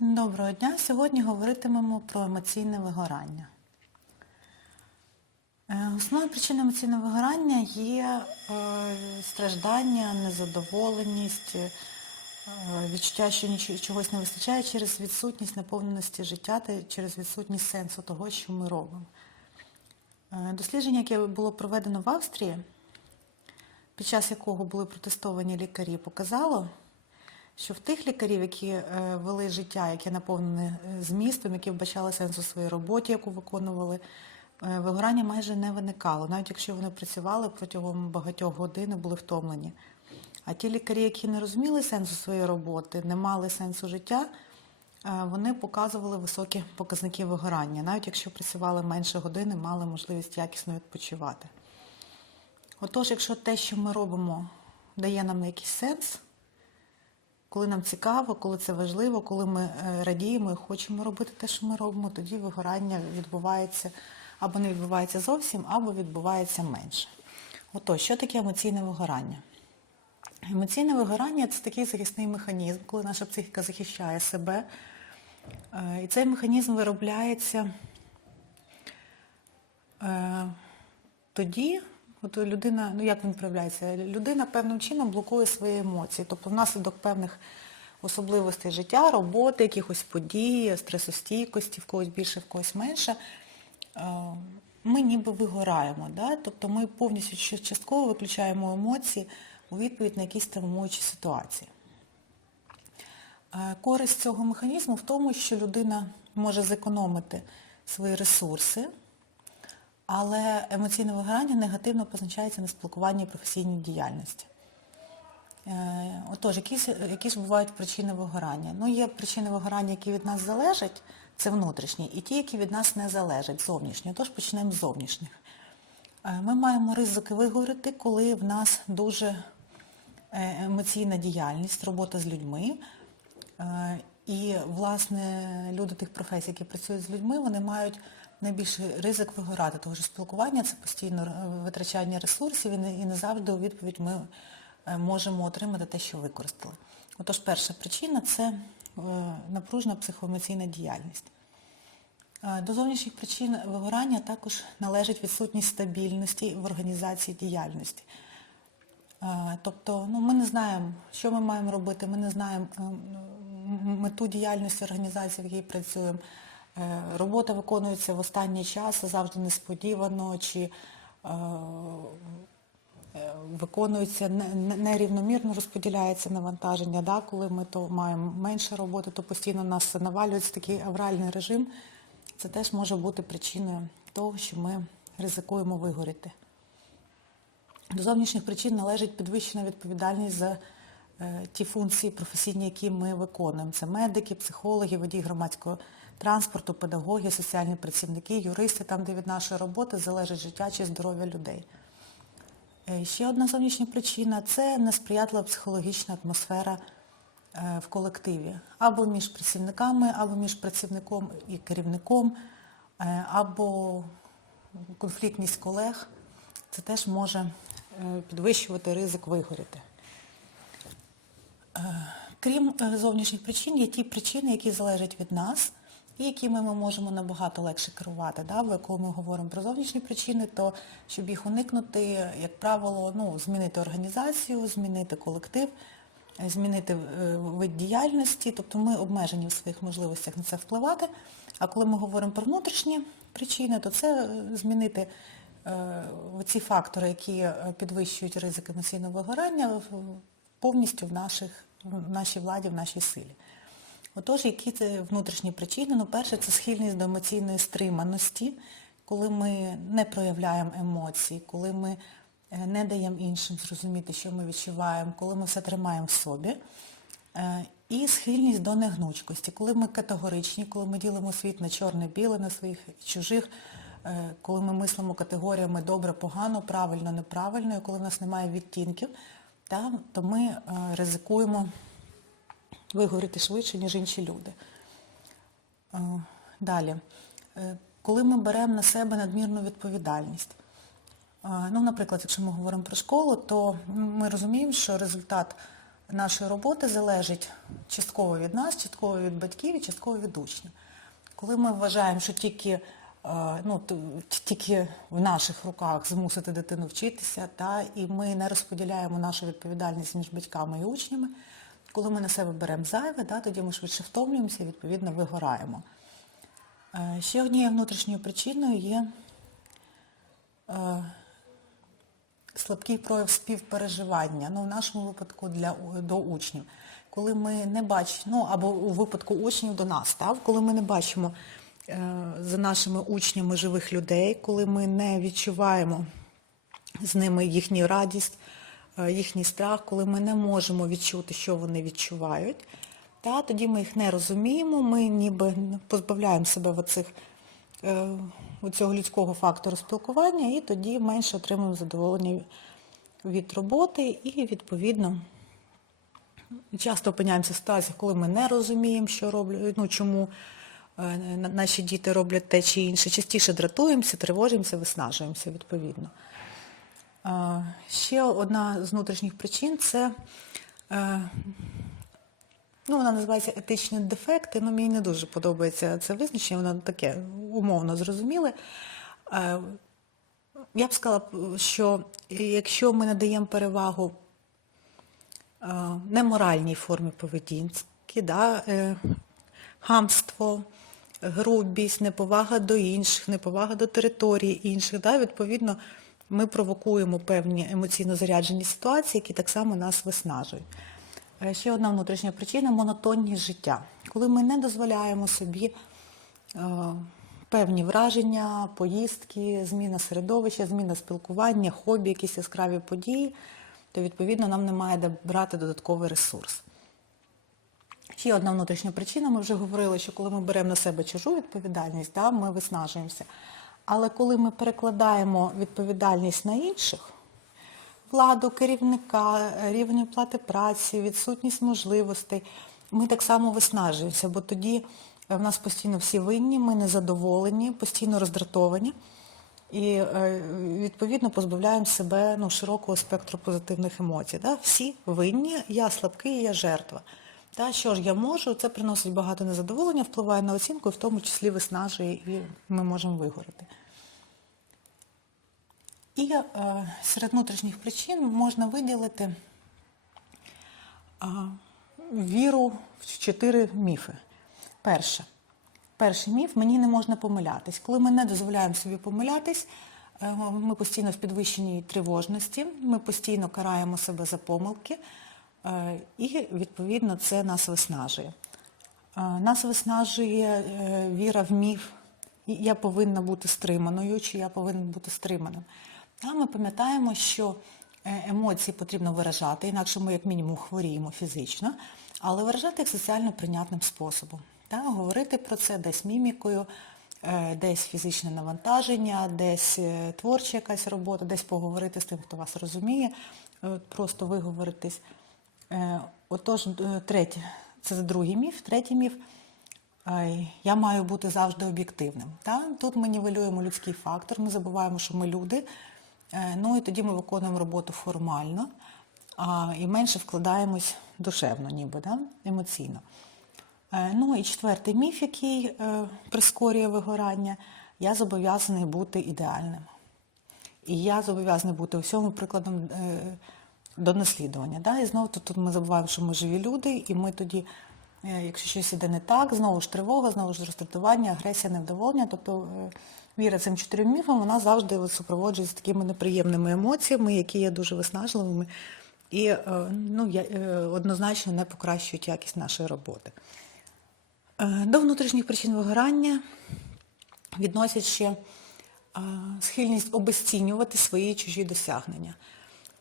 Доброго дня. Сьогодні говоритимемо про емоційне вигорання. Е, Основною причиною емоційного вигорання є е, страждання, незадоволеність, е, відчуття, що чогось не вистачає через відсутність наповненості життя та через відсутність сенсу того, що ми робимо. Дослідження, яке було проведено в Австрії, під час якого були протестовані лікарі, показало, що в тих лікарів, які е, вели життя, яке наповнене е, змістом, які вбачали сенс у своїй роботі, яку виконували, е, вигорання майже не виникало, навіть якщо вони працювали протягом багатьох годин і були втомлені. А ті лікарі, які не розуміли сенсу своєї роботи, не мали сенсу життя, вони показували високі показники вигорання, навіть якщо працювали менше години, мали можливість якісно відпочивати. Отож, якщо те, що ми робимо, дає нам якийсь сенс, коли нам цікаво, коли це важливо, коли ми е, радіємо і хочемо робити те, що ми робимо, тоді вигорання відбувається або не відбувається зовсім, або відбувається менше. Отож, що таке емоційне вигорання? Емоційне вигорання це такий захисний механізм, коли наша психіка захищає себе. Е, І цей механізм виробляється е, тоді, от людина, ну як він проявляється? Людина певним чином блокує свої емоції, тобто внаслідок певних особливостей життя, роботи, якихось подій, стресостійкості, в когось більше, в когось менше, е, ми ніби вигораємо. Да? Тобто ми повністю частково виключаємо емоції у відповідь на якісь травмуючі ситуації. Е, Користь цього механізму в тому, що людина може зекономити свої ресурси, але емоційне вигорання негативно позначається на спілкуванні і професійній діяльності. Е, Отож, які, які ж бувають причини вигорання? Ну, є причини вигорання, які від нас залежать, це внутрішні, і ті, які від нас не залежать, зовнішні. Тож почнемо з зовнішніх. Е, Ми маємо ризики вигоріти, коли в нас дуже е, емоційна діяльність, робота з людьми. І, власне, люди тих професій, які працюють з людьми, вони мають найбільший ризик вигорати, тому що спілкування це постійно е, витрачання ресурсів і не, і не завжди у відповідь ми е, можемо отримати те, що використали. Отож, перша причина це е, напружена психоемоційна діяльність. До зовнішніх причин вигорання також належить відсутність стабільності в організації діяльності. Тобто ну, ми не знаємо, що ми маємо робити, ми не знаємо мету діяльності організації, в якій працюємо. Е, Робота виконується в останній час, завжди несподівано, чи е, е, виконується не- не- нерівномірно розподіляється навантаження. Да? Коли ми то маємо менше роботи, то постійно нас навалюється такий авральний режим. Це теж може бути причиною того, що ми ризикуємо вигоріти. До зовнішніх причин належить підвищена відповідальність за ті функції професійні, які ми виконуємо. Це медики, психологи, водії громадського транспорту, педагоги, соціальні працівники, юристи, там, де від нашої роботи залежить життя чи здоров'я людей. Е, Ще одна зовнішня причина це несприятлива психологічна атмосфера е, в колективі. Або між працівниками, або між працівником і керівником, е, або конфліктність колег. Це теж може підвищувати ризик вигоріти. Крім зовнішніх причин, є ті причини, які залежать від нас, і якими ми можемо набагато легше керувати. Да? Бо коли ми говоримо про зовнішні причини, то щоб їх уникнути, як правило, ну, змінити організацію, змінити колектив, е, змінити е, вид діяльності, тобто ми обмежені в своїх можливостях на це впливати. А коли ми говоримо про внутрішні причини, то це е, змінити ці фактори, які підвищують ризик емоційного вигорання, повністю в, наших, в нашій владі, в нашій силі. Отож, які це внутрішні причини? Ну, перше, це схильність до емоційної стриманості, коли ми не проявляємо емоцій, коли ми е, не даємо іншим зрозуміти, що ми відчуваємо, коли ми все тримаємо в собі. Е, І схильність до негнучкості, коли ми категоричні, коли ми ділимо світ на чорне-біле, на своїх чужих, е, коли ми мислимо категоріями добре, погано, правильно, неправильно, і коли в нас немає відтінків, то ми ризикуємо вигоріти швидше, ніж інші люди. Е, Далі. Е, Коли ми беремо на себе надмірну відповідальність. Е, Ну, наприклад, якщо ми говоримо про школу, то ми розуміємо, що результат нашої роботи залежить частково від нас, частково від батьків і частково від учнів. Коли ми вважаємо, що тільки, ну, тільки в наших руках змусити дитину вчитися, та, і ми не розподіляємо нашу відповідальність між батьками і учнями, коли ми на себе беремо зайве, та, тоді ми швидше втомлюємося і відповідно вигораємо. Е, Ще однією внутрішньою причиною є е, слабкий прояв співпереживання, ну в нашому випадку для, до учнів. Коли ми не бачимо, ну або у випадку учнів до нас, так? коли ми не бачимо е, за нашими учнями живих людей, коли ми не відчуваємо з ними їхню радість, їхній страх, коли ми не можемо відчути, що вони відчувають, та, тоді ми їх не розуміємо, ми ніби позбавляємо себе оцих, е, цього людського фактору спілкування і тоді менше отримуємо задоволення від роботи і, відповідно, часто опиняємося в ситуаціях, коли ми не розуміємо, що роблять, ну, чому е, наші діти роблять те чи інше. Частіше дратуємося, тривожимося, виснажуємося відповідно. Ще одна з внутрішніх причин це, е, ну, вона називається етичні дефекти, ну, мені не дуже подобається це визначення, воно таке умовно зрозуміле. Е, Я б сказала, що якщо ми надаємо перевагу е, неморальній формі поведінки, да, хамство, грубість, неповага до інших, неповага до території інших. Да, відповідно, ми провокуємо певні емоційно заряджені ситуації, які так само нас виснажують. Е, Ще одна внутрішня причина монотонність життя. Коли ми не дозволяємо собі е, певні враження, поїздки, зміна середовища, зміна спілкування, хобі, якісь яскраві події, то відповідно нам немає де брати додатковий ресурс. Ще одна внутрішня причина, ми вже говорили, що коли ми беремо на себе чужу відповідальність, да, ми виснажуємося. Але коли ми перекладаємо відповідальність на інших, владу, керівника, рівень оплати праці, відсутність можливостей, ми так само виснажуємося, бо тоді в нас постійно всі винні, ми незадоволені, постійно роздратовані. І е, відповідно позбавляємо себе ну, широкого спектру позитивних емоцій. Да? Всі винні, я слабкий, я жертва. Та, що ж я можу, це приносить багато незадоволення, впливає на оцінку, в тому числі виснажує, і ми можемо вигоріти. І е, серед внутрішніх причин можна виділити а, віру в чотири міфи. Перше. Перший міф мені не можна помилятись. Коли ми не дозволяємо собі помилятись, е, ми постійно в підвищеній тривожності, ми постійно караємо себе за помилки, е, і відповідно це нас виснажує. Е, Нас виснажує е, віра в міф, я повинна бути стриманою, чи я повинен бути стриманим. Та ми пам'ятаємо, що е, емоції потрібно виражати, інакше ми як мінімум хворіємо фізично, але виражати їх соціально прийнятним способом. Та, говорити про це десь мімікою, е, десь фізичне навантаження, десь е, творча якась робота, десь поговорити з тим, хто вас розуміє, е, просто виговоритись. Е, Отож, е, третє, це другий міф. Третій міф я маю бути завжди об'єктивним. Тут ми нівелюємо людський фактор, ми забуваємо, що ми люди, е, ну і тоді ми виконуємо роботу формально і менше вкладаємось душевно, ніби, да? емоційно. Ну і четвертий міф, який прискорює вигорання, я зобов'язаний бути ідеальним. І я зобов'язаний бути усьому прикладом до наслідування. Да? І знову тут, ми забуваємо, що ми живі люди, і ми тоді, е, якщо щось іде не так, знову ж тривога, знову ж роздратування, агресія, невдоволення. Тобто е, віра цим чотирьом міфам, вона завжди супроводжується такими неприємними емоціями, які є дуже виснажливими і е, ну, однозначно не покращують якість нашої роботи. До внутрішніх причин вигорання відносять ще схильність обесцінювати свої чужі досягнення.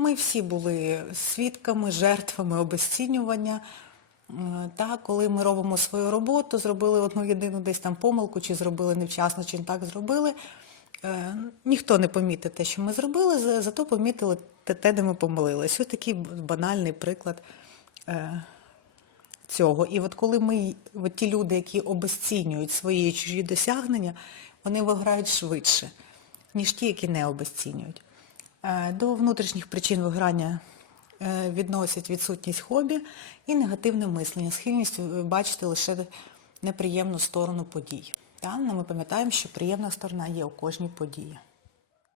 Ми всі були свідками, жертвами обесцінювання. Е, Та, коли ми робимо свою роботу, зробили одну єдину десь там помилку, чи зробили невчасно, чи не так зробили. е, Ніхто не помітить те, що ми зробили, зато помітили те, де ми помилились. Ось такий банальний приклад е, цього. І от коли ми, от ті люди, які обесцінюють свої чужі досягнення, вони виграють швидше, ніж ті, які не обесцінюють. Е, До внутрішніх причин виграння е, відносять відсутність хобі і негативне мислення, схильність е, бачити лише неприємну сторону подій. Ну, ми пам'ятаємо, що приємна сторона є у кожній події.